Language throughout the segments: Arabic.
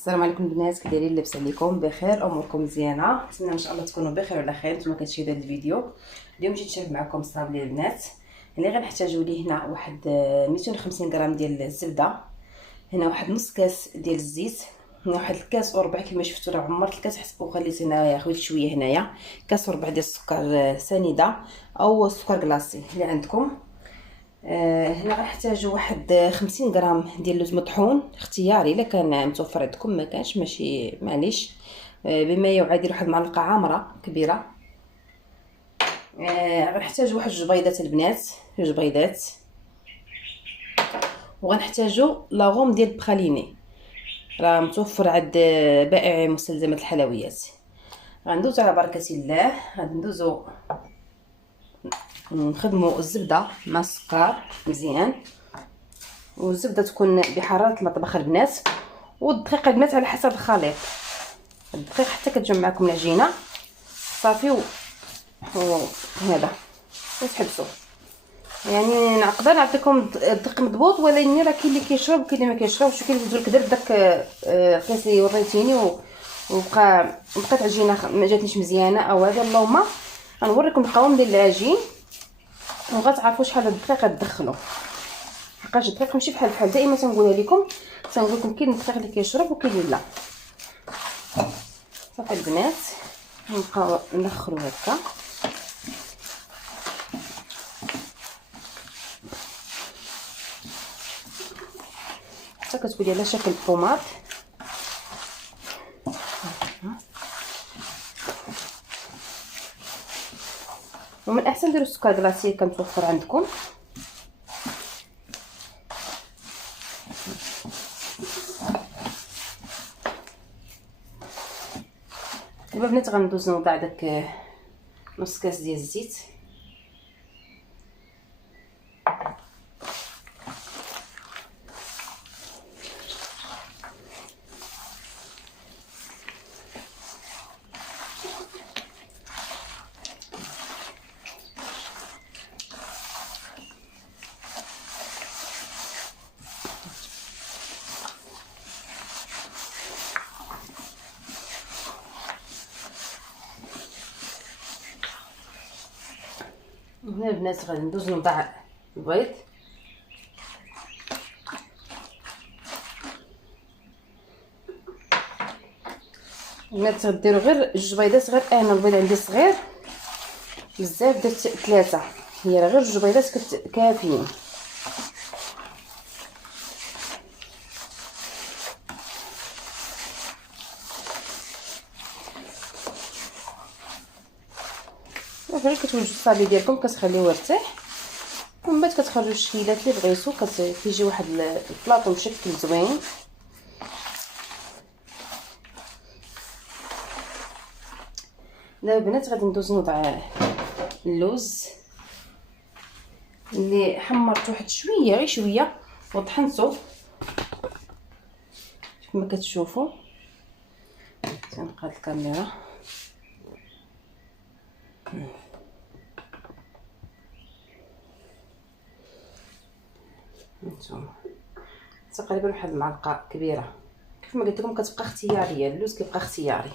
السلام عليكم البنات، كي دايرين؟ لاباس عليكم؟ بخير؟ اموركم مزيانه؟ نتمنى ان شاء الله تكونوا بخير وعلى خير. نتوما كتشاهدوا هذا الفيديو. اليوم جيت نشارك معكم الصابلي البنات. هنا غنحتاجوا ليه هنا واحد 250 غرام ديال الزبده، هنا واحد نص كاس ديال الزيت، هنا واحد الكاس وربع كما شفتوا راه عمرت الكاس حسب وخليت هنايا خديت شويه، هنايا كاس وربع ديال السكر سنيده او السكر كلاصي اللي عندكم. هنا غنحتاجوا واحد 50 غرام ديال اللوز مطحون اختياري، الا كان متوفر عندكم، ما كانش ماشي معليش. بما يعادل واحد المعلقه عامره كبيره. غنحتاجوا واحد جوج بيضات البنات، جوج بيضات. وغنحتاجوا لاغوم ديال البخاليني، راه متوفر عند بائع مستلزمات الحلويات. غندوزو على بركه الله. غندوزو نخدموا الزبده مع السكر مزيان، والزبده تكون بحراره المطبخ البنات، والدقيق البنات على حسب الخليط. الدقيق حتى كتجمع معكم العجينه صافي. وهذا وتحبسوا، يعني نقدر نعطيكم الدقيق مضبوط، ولكن راه كاين اللي كيشرب وكاين اللي ما كيشربش، وكاين اللي يدير كدر داك القياس اللي وريتيني بقات عجينه ما جاتنيش مزيانه او هذا. اللهم غنوريكم القوام ديال العجين وغتعرفوا شحال الدقيق غتدخلوا، حقاش الدقيق ماشي بحال دائما تنقولها لكم. تنقول لكم كاين الدقيق اللي كيشرب وكاين اللي لا. صافي البنات، نبقاو ندخلوا هكا. حتى كتولي على شكل بوماط. ومن الاحسن ديروا السكر كلاصي كمتوفر عندكم. دابا بنات غندوز نوضع داك نص كاس ديال الزيت. هنا البنات غندوز نوضع البيض. البنات غديروا غير جوج بيضات، غير انا البيض عندي صغير بزاف، درت 3. هي راه غير جوج بيضات كافيين. فاش كتوجدوا الصابي ديالكم كتخليوه يرتاح، ومن بعد كتخرجوا الشكيلات اللي بغيتو. كيجي واحد البلاطو مشكل زوين. دابا البنات غادي ندوز نوضع اللوز اللي حمرت واحد شويه، غير شويه، وطحنته كما كتشوفوا. تنقاد الكاميرا. هانتوما تقريبا واحد المعلقه كبيره. كيف ما قلت لكم كتبقى اختياريه، اللوز كيبقى اختياري،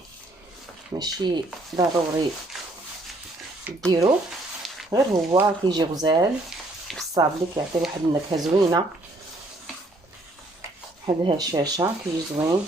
ماشي ضروري ديرو، غير هو كيجي غزال في الصابلي، كيعطي واحد النكهه زوينه. هذا هشاشه كيجي زوين.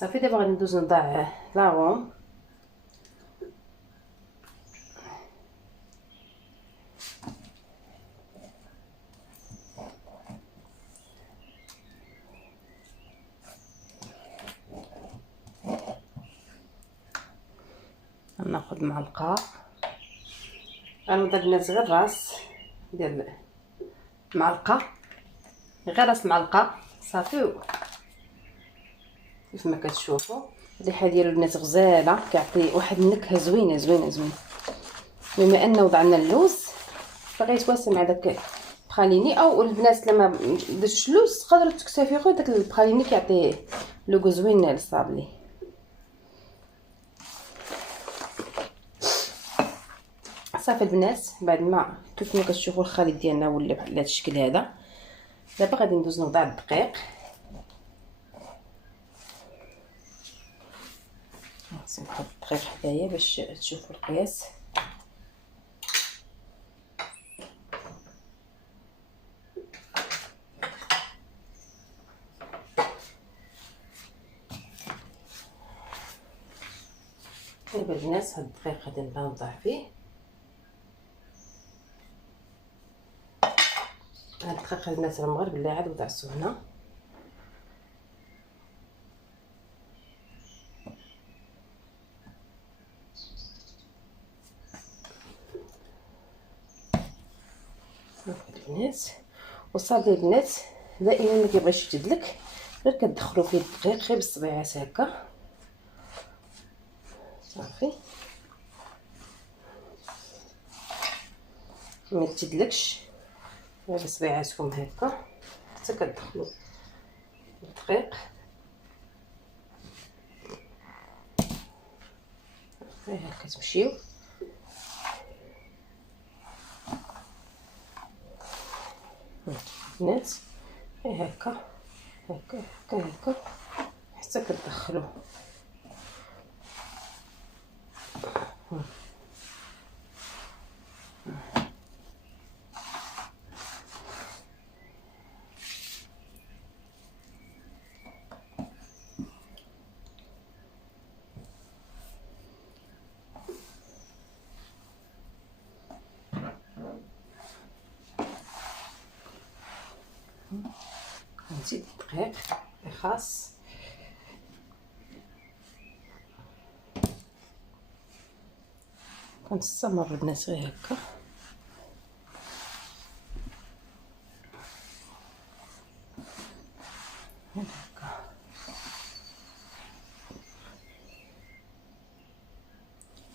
صافي دابا غادي ندوز نضع لاغوم. ناخذ معلقه، غنوضع البنات غير راس ديال معلقه، غير راس معلقه صافي. كيف ما كتشوفوا الريحه ديالو البنات غزاله، كيعطي واحد النكهه زوينه زوينه زوينه. بما ان وضعنا اللوز فغيتواسى مع داك البخاليني، او البنات لما درتش اللوز تقدروا تكتفيو غير داك البخاليني كيعطي لوغو زوين للصابلي. صافي البنات، بعد ما كيف ما كتشوفوا الخليط ديالنا ولا بحال هذا الشكل هذا، دابا غادي ندوز نوضع الدقيق. نحط الدقيق حدايا باش تشوفوا القياس. دابا البنات هاد الدقيق غادي نبدا نوضع فيه. هاد الدقيق البنات راه مغرب لا عاد وضعتو هنا. البنات وصافي البنات، دائما ما كيبغيش يجدلك، غير كتدخلوا فيه الدقيق غير بالصبيعات هكا صافي. ما تجدلكش غير بصبيعاتكم هكا حتى كتدخلوا الدقيق هكا تمشيو. البنات هكا هكا هكا هكا حتى كتدخلوا. نزيد الدقيق خاص كنستمر البنات غير هكا.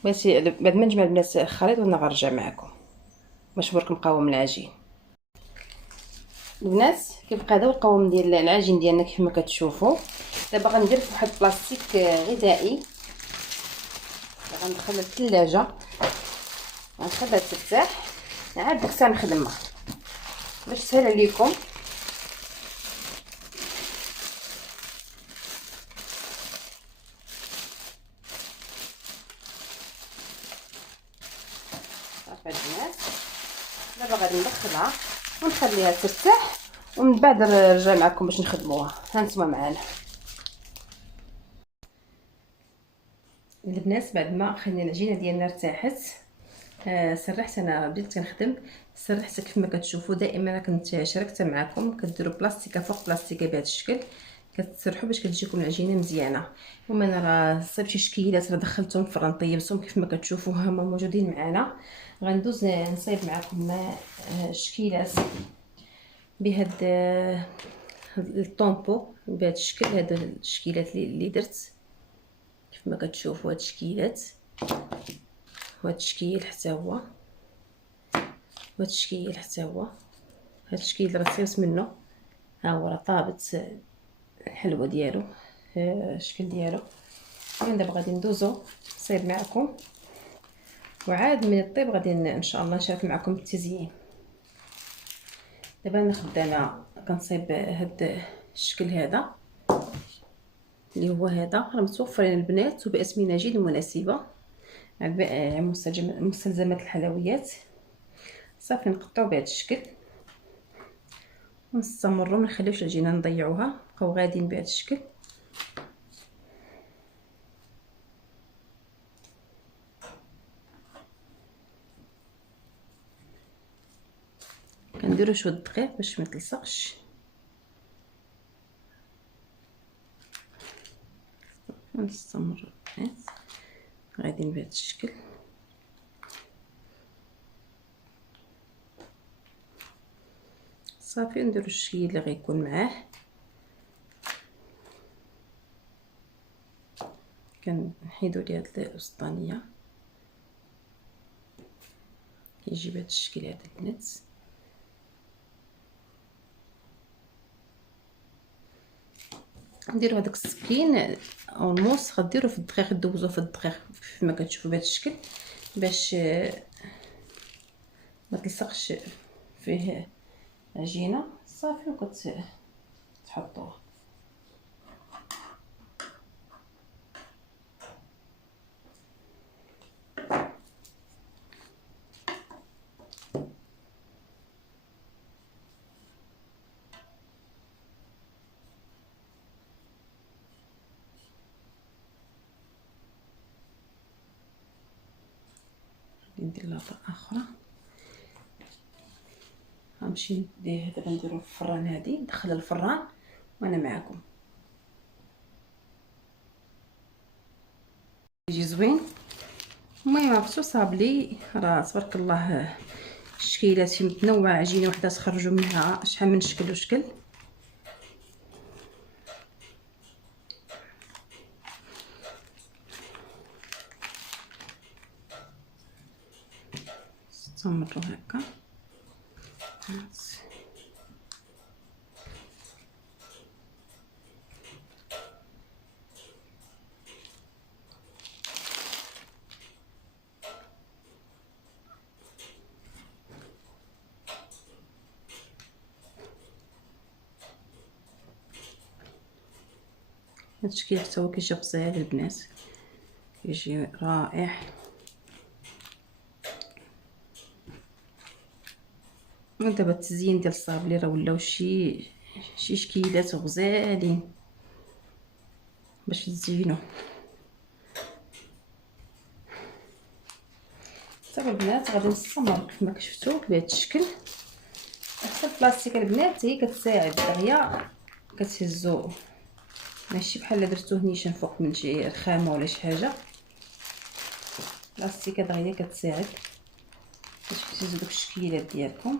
ماشي بعد ما نجمع البنات الخليط وانا غنرجع معكم باش نوريكم قوام العجين. البنات كيبقى هذا القوام ديال العجين ديالنا كيف ما كتشوفوا. دابا غندير في واحد البلاستيك غذائي، غندخلها للثلاجه، غنخليها ترتاح عاد ديك الساعه نخدمها باش تسهل عليكم. صافي البنات، دابا غادي ندخلها ونخليها ترتاح ومن بعد نرجع معكم باش نخدموها. هانتوما معانا البنات. بعد ما خلينا العجينه ديالنا ارتاحت، سرحت انا بديت كنخدم. سرحت كيف ما كتشوفوا. دائما كنت شاركت معكم كديروا بلاستيكه فوق بلاستيكه بهذا الشكل، كتسرحوا باش كتجيكم العجينه مزيانه. وما انا راه صيبت شي شكيلات راه دخلتهم الفران طيبتهم كيف ما كتشوفوا هما موجودين معنا. غندوز نصايب معكم شكيلات بهاد الطومبو بهذا الشكل. هذا الشكيلات اللي درت كيف ما كتشوفوا، هاد الشكيلات وهاد الشكيل حتى هو، وهاد الشكيل حتى هو. هاد الشكيل راه صيبت منه، ها هو راه طابت الحلوه ديالو الشكل ديالو. من دابا غادي ندوزو نصايب معكم، وعاد من الطيب غادي ان شاء الله نشارك معكم التزيين. دابا انا خدامه كنصايب هاد الشكل هذا اللي هو هذا، راه متوفرين البنات وباسمنه جد مناسبه على مستلزمات الحلويات. صافي نقطعو بهذا الشكل ونستمروا، ما نخليوش العجينه نضيعوها، بقاو غاديين بهذا الشكل. كنديروا شويه الدقيق باش ما تلصقش. ونستمروا غادي بهذا الشكل. صافي نديرو الشكل اللي غيكون معاه. كنحيدو ليه هاد الوسطانيه، كيجي بهذا الشكل هذا البنات. نديرو هذاك السكين او الموس، غديرو في الدقيق، دوزوه في الدقيق كما كتشوفوا بهذا الشكل، باش ما تلصقش فيه عجينه. صافي وكتحطوه. ندير لاطه اخرى. غنمشي نديه دابا نديرو في الفران، هادي ندخلها الفران وانا معكم. يجي زوين. المهم عرفتو صاب لي راه تبارك الله الشكيلات متنوعه، عجينه وحده تخرجوا منها شحال من شكل وشكل. استمروا هكا. هاد الشكل حتى هو كيجي غزال البنات، كيجي رائع. ودابا التزيين ديال الصابلي راه ولاو شي شكيلات غزالين باش تزينوا. صافي البنات غادي نستمر كما شفتوا بهذا الشكل. حتى البلاستيك البنات هي كتساعد دغيا، كتهزو ماشي بحال درتوه نيشان فوق من شي رخامه ولا شي حاجه. البلاستيك دغيا كتساعد باش تهزو دوك الشكيلات ديالكم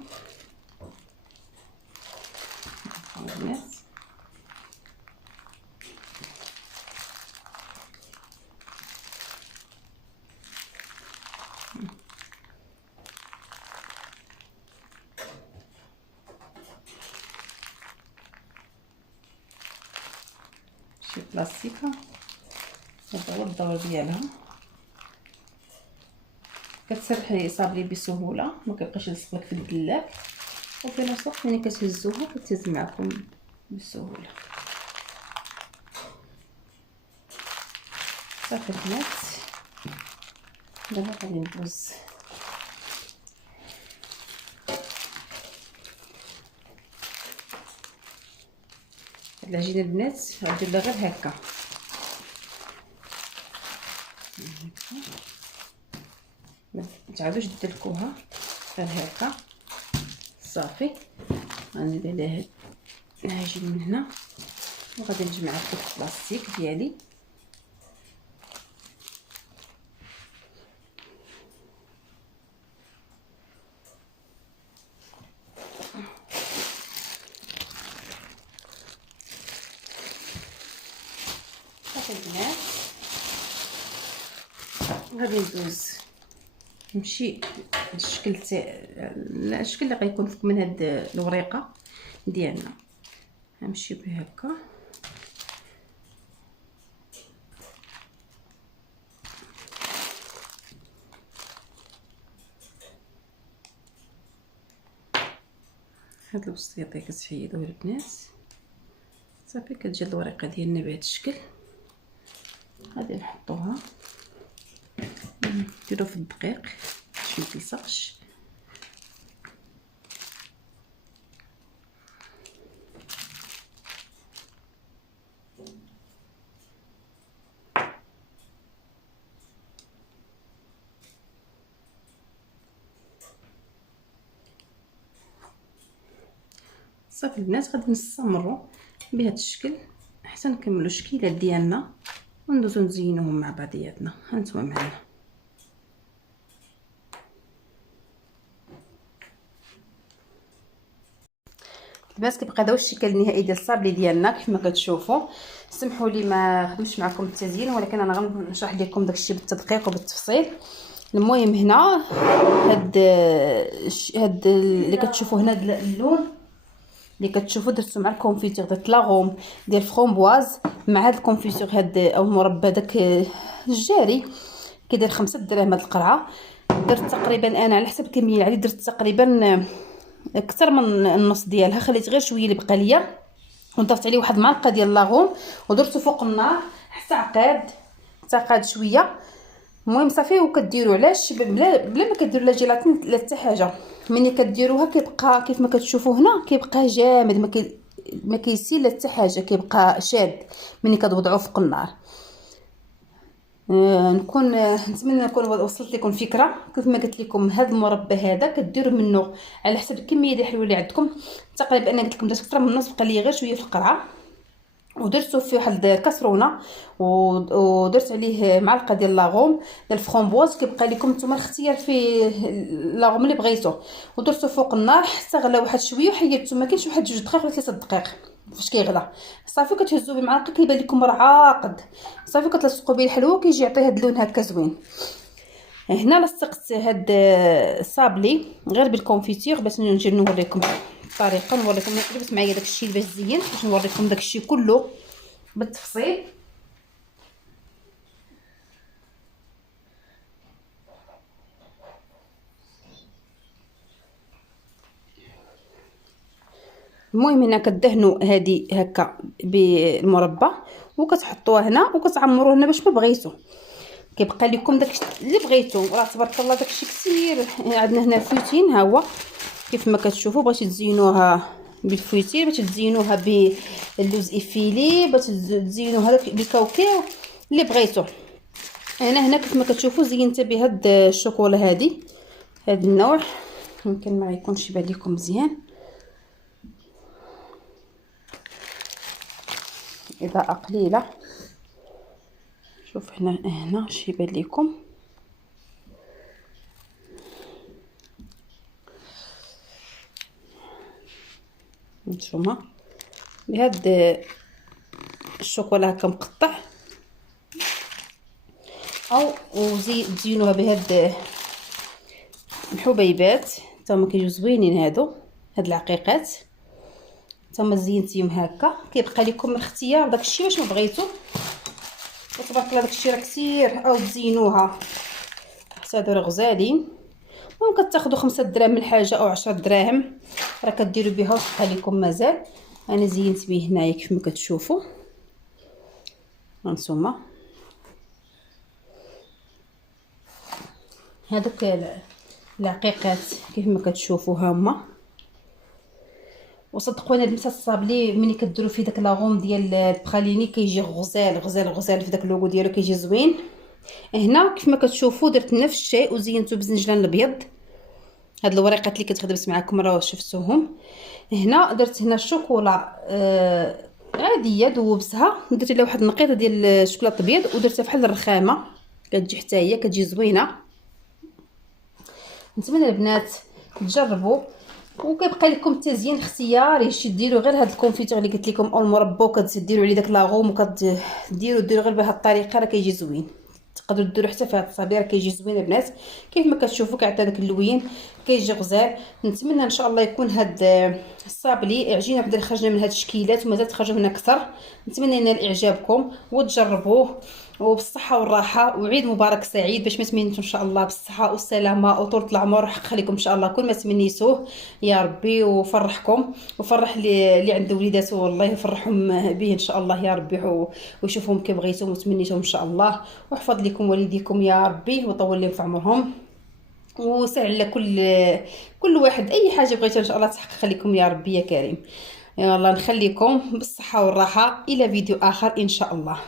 البنات. شي بلاستيكه هذا هو الدور ديالها، كتسرحي صابلي بسهوله، ما كيبقاش يلصق لك في الدلاك، وفي نفس الوقت ملي كتهزوها كتهز معكم بسهوله. صافي البنات دابا غادي ندوز هاد العجينه البنات. غندير لها غير هكا، ما تعاودوش تدلكوها، غير هكا صافي. غندير لها العجين من هنا وغادي نجمعها في البلاستيك ديالي. صافي البنات غادي ندوز نمشي الشكل الشكل اللي غيكون فوق من هاد الوريقه ديالنا. غنمشي به هكا هاد الوسيطه كتحيدوه البنات. صافي كتجي الوريقه ديالنا بهذا الشكل. غادي نحطوها نديرو في الدقيق باش ما تلصقش. صافي البنات غادي نستمروا بهذا الشكل حتى نكملوا الشكيلات ديالنا وندوزو نزينوهم مع بعضياتنا. هانتوما معايا. البنات كيبقى هذا هو الشكل النهائي ديال الصابلي ديالنا كيف ما كتشوفوا. سمحوا لي ما خدمتش معكم التزيين، ولكن انا غنشرح لكم داكشي بالتدقيق وبالتفصيل. المهم هنا هاد اللي كتشوفوا هنا اللون اللي كتشوفوا درتو مع الكونفيتور، درت لاغوم ديال فرومبواز مع هاد الكونفيتور هاد او المربى داك الجاري كيدير 5 دراهم هاد القرعه. درت تقريبا انا على حسب الكميه اللي درت تقريبا اكثر من النص ديالها، خليت غير شويه اللي بقى ليا وضفت عليه واحد المعلقه ديال لاغوم ودرته فوق النار حتى عقاد شويه. المهم صافي وكديروا علاش بلا ما كديروا لا جيلاتين لا حتى حاجه. ملي كديروها كيبقى كيف ما كتشوفوا هنا كيبقى جامد ما كيسيل لا حتى حاجه، كيبقى شاد ملي كتوضعوه فوق النار. نتمنى نكون وصلت لكم فكره. كيف ما قلت لكم هذا المربى هذا كديروا منه على حسب الكميه ديال الحلوه اللي عندكم. تقريبا انا قلت لكم درت اكثر من النص، بقى لي غير شويه في القرعه ودرتو في واحد الكاسرونه ودرت عليه معلقه ديال لاغوم ديال الفرامبواز. كيبقى لكم نتوما الاختيار في لاغوم اللي بغيتو. ودرتو فوق النار حتى غلا واحد شويه وحيدتو، ما كاينش واحد 2 دقائق ولا 3 دقائق. فاش كيغلى صافي كتهزو بمعلقه كيبان لكم راه عاقد، صافي كتلصقوا به الحلوه كيجي يعطي هذا اللون هكا زوين. هنا لصقت هاد الصابلي غير بالكونفيتير باش نجي نوريكم الطريقه، نوريكم. جبت معايا داكشي باش زينت باش نوريكم داكشي كله بالتفصيل. المهم هنا كدهنوا هذه هكا بالمربى وكتحطوها هنا وكتعمروه هنا باش ما بغيتو. كيبقى لكم داكشي اللي بغيتو. راه تبارك الله داكشي كثير. عندنا هنا فوتين ها هو كيف ما كتشوفوا. بغيتي تزينوها بالفويتير، بغيتي تزينوها باللوز افيلي، بغيتي تزينوها بالكاوكاو اللي بغيتو. انا هنا كيف ما كتشوفوا زينت بهاد الشوكولا هذه هاد النوع. يمكن ما يكونش يبان لكم مزيان، اضاءه قليله. شوف هنا اش يبان لكم. نتوما بهاد الشوكولا هكا مقطع او تزينوها بهاد الحبيبات تما كيجيو زوينين. هاد العقيقات تما زينتيهم هكا. كيبقى لكم الاختيار داكشي واش ما بغيتو. وتبارك الله داكشي راه كثير. او تزينوها هادو راه غزالين. ممكن تاخذوا 5 دراهم من حاجه او 10 دراهم راه كديروا بها وتبقى لكم مازال. انا زينت به هنايا كيف ما كتشوفوا. هانتوما هذوك العقيقات كيف ما كتشوفوا هما. وصدقوني هاد المسات الصابلي ملي كديروا فيه داك لاغوم ديال البخاليني كيجي غزال في داك اللوغو ديالو كيجي زوين. هنا كيف ما كتشوفوا درت نفس الشيء وزينته بزنجلان الابيض. هاد الوريقات اللي كتخدمت معكم راه شفتوهم. هنا درت هنا الشوكولا عاديه دوبتها، درت لها واحد النقيطه ديال الشوكولاط الابيض ودرتها بحال الرخامه كتجي حتى هي كتجي زوينه. نتمنى البنات تجربوا. وكيبقى لكم التزيين اختياري. ديروا غير هاد الكونفيتور اللي قلت لكم او المربى وكديروا عليه داك لاغوم وكديروا غير بهاد الطريقه راه كيجي زوين. تقدروا ديروا حتى في هاد الصابي راه كيجي زوين البنات. كيف ما كتشوفوا كيعطي داك اللوين كيجي غزال. نتمنى ان شاء الله يكون هاد الصابلي عجينه بدا خرجنا من هاد الشكيلات ومازال تخرجوا منها اكثر. نتمنى ينال اعجابكم وتجربوه وبالصحه والراحه. وعيد مبارك سعيد باش ما تمنيتو ان شاء الله بالصحه والسلامه وطول العمر ويحقق لكم ان شاء الله كل ما تمنيتوه يا ربي. وفرحكم وفرح اللي عنده وليداته والله يفرحهم به ان شاء الله يا ربي. ويشوفهم كي بغيتو وتمنيتوهم ان شاء الله. ويحفظ لكم والديكم يا ربي ويطول لهم في عمرهم وسهل كل واحد اي حاجه بغيتها ان شاء الله تحقق لكم يا ربي يا كريم. يلا نخليكم بالصحه والراحه الى فيديو اخر ان شاء الله.